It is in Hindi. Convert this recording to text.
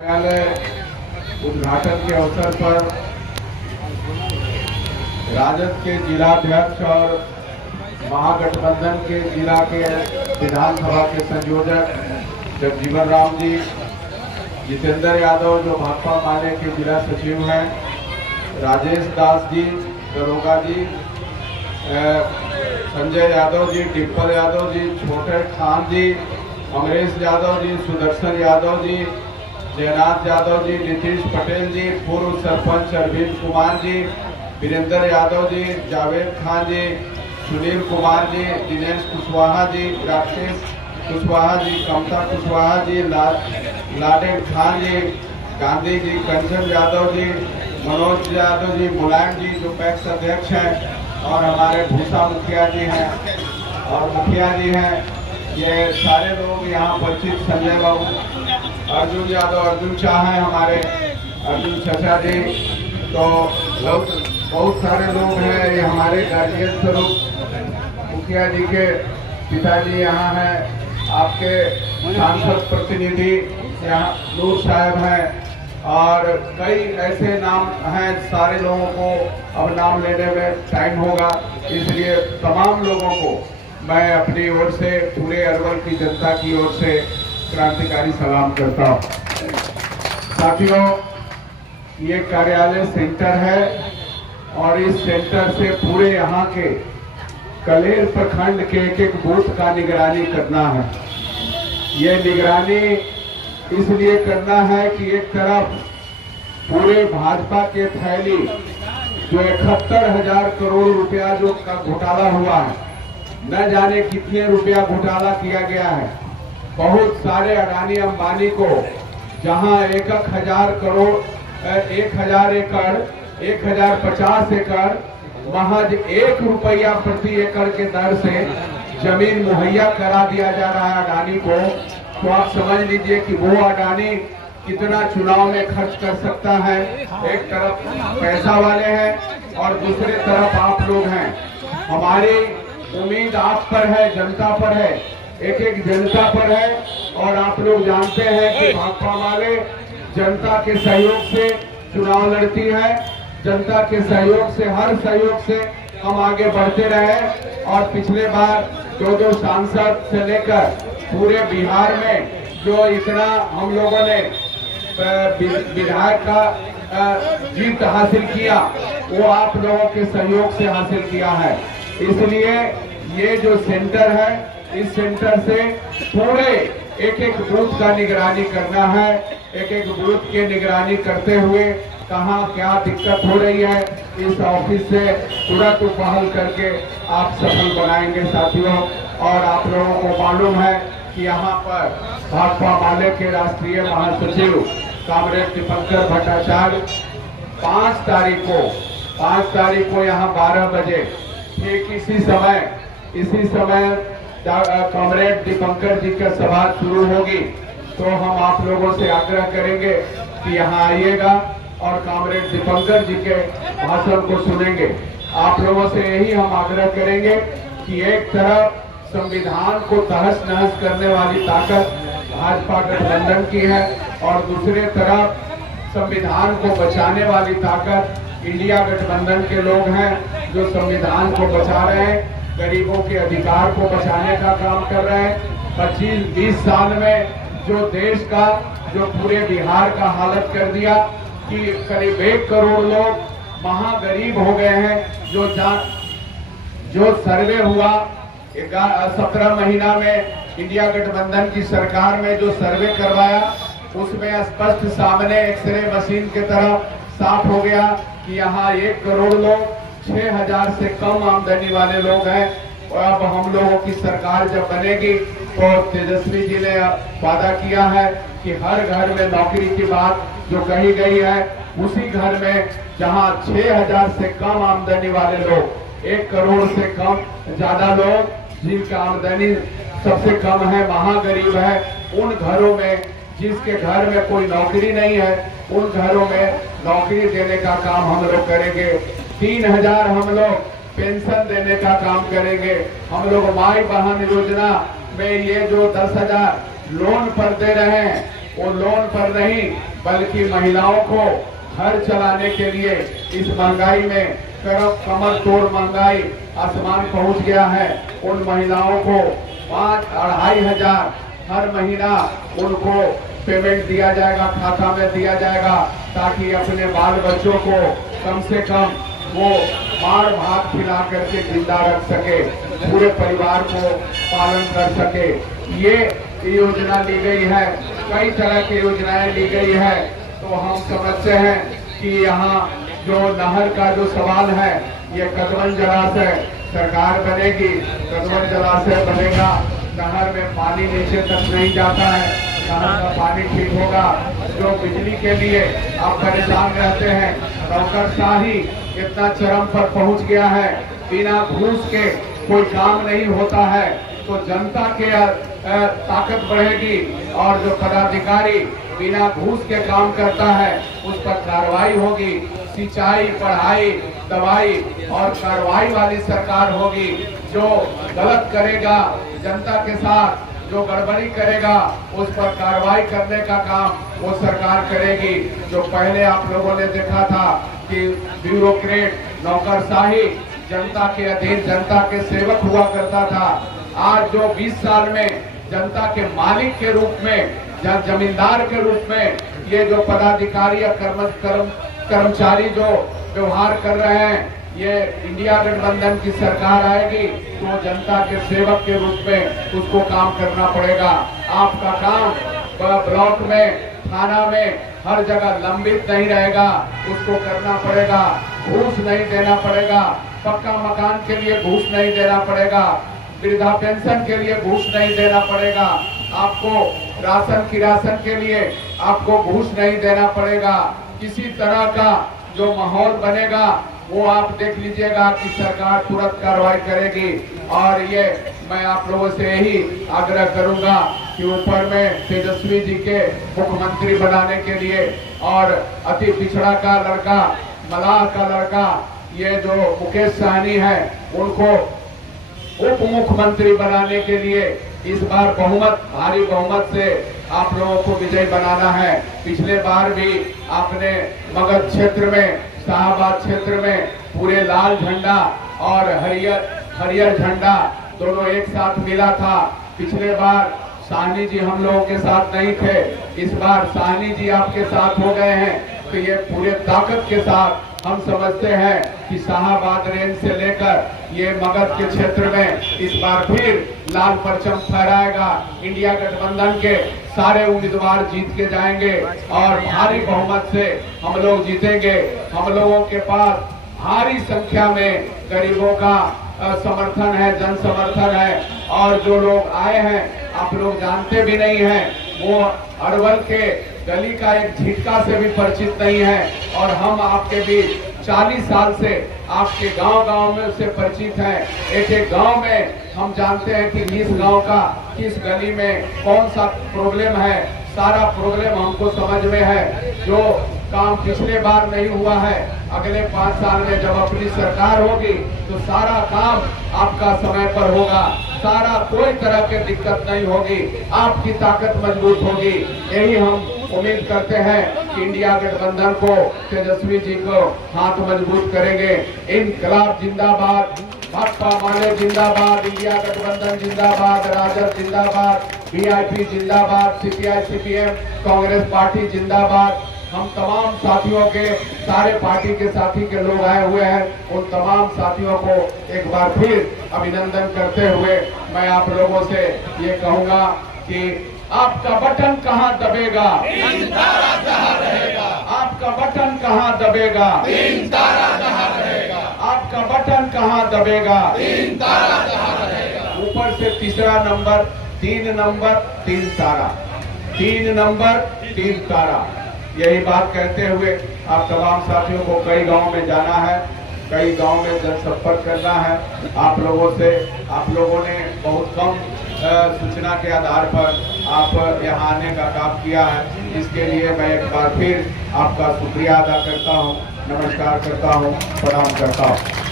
कार्यालय उद्घाटन के अवसर पर राजद के जिलाध्यक्ष और महागठबंधन के जिला के विधानसभा के संयोजक जगजीवन राम जी, जितेंद्र यादव जो भाकपा माले के जिला सचिव हैं, राजेश दास जी, दरोगा जी, संजय यादव जी, डिम्पल यादव जी, छोटे खान जी, अमरेश यादव जी, सुदर्शन यादव जी, जयनाथ यादव जी, नीतीश पटेल जी, पूर्व सरपंच अरविंद कुमार जी, वीरेंद्र यादव जी, जावेद खान जी, सुनील कुमार जी, दिनेश कुशवाहा जी, राकेश कुशवाहा जी, कमता कुशवाहा जी, लाडेन खान जी, गांधी जी, कंचन यादव जी, मनोज यादव जी, मुलायम जी जो पैक्स अध्यक्ष हैं, और हमारे भूसा मुखिया जी हैं और मुखिया जी हैं। ये सारे लोग यहाँ परिचित, संजय बाबू, अर्जुन यादव, अर्जुन शाह हैं हमारे, अर्जुन चचा जी, तो बहुत सारे लोग हैं। ये हमारे गार्जियन स्वरूप मुखिया जी के पिताजी यहाँ हैं, आपके सांसद प्रतिनिधि यहाँ नूर साहब हैं, और कई ऐसे नाम हैं। सारे लोगों को अब नाम लेने में टाइम होगा, इसलिए तमाम लोगों को मैं अपनी ओर से, पूरे अरवल की जनता की ओर से क्रांतिकारी सलाम करता हूँ। साथियों, ये कार्यालय सेंटर है और इस सेंटर से पूरे यहाँ के कलेर प्रखंड के एक बूथ का निगरानी करना है। ये निगरानी इसलिए करना है कि एक तरफ पूरे भाजपा के थैली जो 71,000 करोड़ रुपया जो का घोटाला हुआ है, न जाने कितने रुपया घोटाला किया गया है। बहुत सारे अडानी अंबानी को जहां 1,000 करोड़ 1,000 एकड़ 1,050 एकड़ महज 1 रुपया प्रति एकड़ के दर से जमीन मुहैया करा दिया जा रहा है अडानी को। तो आप समझ लीजिए कि वो अडानी कितना चुनाव में खर्च कर सकता है। एक तरफ पैसा वाले हैं और दूसरे तरफ आप लोग हैं। हमारी उम्मीद आप पर है, जनता पर है, एक जनता पर है। और आप लोग जानते हैं कि भाकपा वाले जनता के सहयोग से चुनाव लड़ती है, जनता के सहयोग से, हर सहयोग से हम आगे बढ़ते रहे। और पिछले बार 2 सांसद से लेकर पूरे बिहार में जो इतना हम लोगों ने विधायक का जीत हासिल किया, वो आप लोगों के सहयोग से हासिल किया है। इसलिए ये जो सेंटर है, इस सेंटर से पूरे एक बूथ का निगरानी करना है। एक बूथ के निगरानी करते हुए कहाँ क्या दिक्कत हो रही है, इस ऑफिस से तुरंत पहल करके आप सफल बनाएंगे साथियों। और आप लोगों को मालूम है कि यहाँ पर भाकपा माले के राष्ट्रीय महासचिव कामरेड दीपंकर भट्टाचार्य 5 तारीख को यहाँ 12 बजे ठीक इसी समय कामरेड दीपंकर जी का सभा शुरू होगी। तो हम आप लोगों से आग्रह करेंगे कि यहाँ आइएगा और कामरेड दीपंकर जी के भाषण को सुनेंगे। आप लोगों से यही हम आग्रह करेंगे कि एक तरफ संविधान को तहस नहस करने वाली ताकत भाजपा गठबंधन की है और दूसरे तरफ संविधान को बचाने वाली ताकत इंडिया गठबंधन के लोग हैं, जो संविधान को बचा रहे हैं, गरीबों के अधिकार को बचाने का काम कर रहे हैं। 25-20 साल में जो देश का, जो पूरे बिहार का हालत कर दिया कि करीब 1 करोड़ लोग महागरीब हो गए हैं। जो सर्वे हुआ 17 महीना में इंडिया गठबंधन की सरकार में जो सर्वे करवाया, उसमें स्पष्ट सामने एक्सरे मशीन की तरह साफ हो गया कि यहाँ 1 करोड़ लोग 6,000 से कम आमदनी वाले लोग हैं। और अब हम लोगों की सरकार जब बनेगी तो तेजस्वी जी ने वादा किया है कि हर घर में नौकरी की बात जो कही गई है, उसी घर में जहां 6,000 से कम आमदनी वाले लोग, 1 करोड़ से कम ज्यादा लोग जिनका आमदनी सबसे कम है, महागरीब है, उन घरों में, जिसके घर में कोई नौकरी नहीं है, उन घरों में नौकरी देने का काम हम लोग करेंगे। 3,000 हम लोग पेंशन देने का काम करेंगे। हम लोग माई बहन योजना में ये जो 10,000 लोन पर दे रहे हैं, वो लोन पर नहीं बल्कि महिलाओं को घर चलाने के लिए इस महंगाई में कमर तोड़ महंगाई आसमान पहुंच गया है। उन महिलाओं को 5,500 हर महीना उनको पेमेंट दिया जाएगा, खाता में दिया जाएगा, ताकि अपने बाल बच्चों को कम से कम वो मार भात खिला करके जिंदा रख सके, पूरे परिवार को पालन कर सके। ये योजना ली गई है, कई तरह की योजनाएं ली गई है। तो हम समझते हैं कि यहाँ जो नहर का जो सवाल है, ये कदमन जलाशय सरकार बनेगी, कदमन जलाशय बनेगा, नहर में पानी नीचे तक नहीं जाता है, नहर का पानी ठीक होगा। जो बिजली के लिए आप परेशान रहते हैं, नौकरशाही इतना चरम पर पहुंच गया है, बिना घूस के कोई काम नहीं होता है। तो जनता के ताकत बढ़ेगी और जो पदाधिकारी बिना घूस के काम करता है उस पर कार्रवाई होगी। सिंचाई, पढ़ाई, दवाई और कार्रवाई वाली सरकार होगी। जो गलत करेगा जनता के साथ, जो गड़बड़ी करेगा उस पर कार्रवाई करने का काम वो सरकार करेगी। जो पहले आप लोगों ने देखा था कि ब्यूरोक्रेट, नौकरशाही जनता के अधीन, जनता के सेवक हुआ करता था, आज जो 20 साल में जनता के मालिक के रूप में, जमींदार के रूप में ये जो पदाधिकारी या कर्मचारी जो व्यवहार कर रहे हैं, ये इंडिया गठबंधन की सरकार आएगी तो जनता के सेवक के रूप में उसको काम करना पड़ेगा। आपका काम ब्लॉक में, थाना में, हर जगह लंबित नहीं रहेगा, उसको करना पड़ेगा। घूस नहीं देना पड़ेगा, पक्का मकान के लिए घूस नहीं देना पड़ेगा, वृद्धा पेंशन के लिए घूस नहीं देना पड़ेगा, आपको राशन के लिए आपको घूस नहीं देना पड़ेगा। किसी तरह का जो माहौल बनेगा वो आप देख लीजिएगा कि सरकार तुरंत कार्रवाई करेगी। और ये मैं आप लोगों से यही आग्रह करूंगा कि ऊपर में तेजस्वी जी के मुख्यमंत्री बनाने के लिए और अति पिछड़ा का लड़का, मलाह का लड़का, ये जो मुकेश सहनी है, उनको उप मुख्यमंत्री बनाने के लिए इस बार भारी बहुमत से आप लोगों को विजयी बनाना है। पिछले बार भी आपने मगध क्षेत्र में, शाहबाद क्षेत्र में पूरे लाल झंडा और हरियर झंडा दोनों एक साथ मिला था। पिछले बार साहनी जी हम लोगों के साथ नहीं थे, इस बार साहनी जी आपके साथ हो गए हैं। तो ये पूरे ताकत के साथ हम समझते हैं कि शाहबाद रेंज से लेकर ये मगध के क्षेत्र में इस बार फिर लाल परचम फहराएगा। इंडिया गठबंधन के सारे उम्मीदवार जीत के जाएंगे और भारी बहुमत से हम लोग जीतेंगे। हम लोगों के पास भारी संख्या में गरीबों का समर्थन है, जन समर्थन है। और जो लोग आए हैं आप लोग जानते भी नहीं हैं, वो अरवल के गली का एक झिटका से भी परिचित नहीं है। और हम आपके बीच 40 साल से आपके गांव में से परिचित हैं। एक गांव में हम जानते हैं कि किस गांव का किस गली में कौन सा प्रॉब्लम है, सारा प्रॉब्लम हमको समझ में है। जो काम पिछले बार नहीं हुआ है, अगले 5 साल में जब अपनी सरकार होगी तो सारा काम आपका समय पर होगा, सारा कोई तरह की दिक्कत नहीं होगी, आपकी ताकत मजबूत होगी। यही हम उम्मीद करते हैं कि इंडिया गठबंधन को, तेजस्वी जी को हाथ मजबूत करेंगे। इनकलाब जिंदाबाद, भाकपा माले जिंदाबाद, इंडिया गठबंधन जिंदाबाद, राजद जिंदाबाद, वीआईपी जिंदाबाद, सीपीआई सीपीएम कांग्रेस पार्टी जिंदाबाद। हम तमाम साथियों के, सारे पार्टी के साथी के लोग आए हुए हैं, उन तमाम साथियों को एक बार फिर अभिनंदन करते हुए मैं आप लोगों से ये कहूंगा कि आपका बटन कहां दबेगा, आपका बटन कहां दबेगा, आपका बटन कहां दबेगा। ऊपर से तीसरा नंबर, 3 नंबर 3 तारा, 3 नंबर 3 तारा। यही बात कहते हुए आप तमाम साथियों को कई गांव में जाना है, कई गांव में जनसंपर्क करना है। आप लोगों से, आप लोगों ने बहुत कम सूचना के आधार पर आप यहाँ आने का काम किया है, इसके लिए मैं एक बार फिर आपका शुक्रिया अदा करता हूँ, नमस्कार करता हूँ, प्रणाम करता हूँ।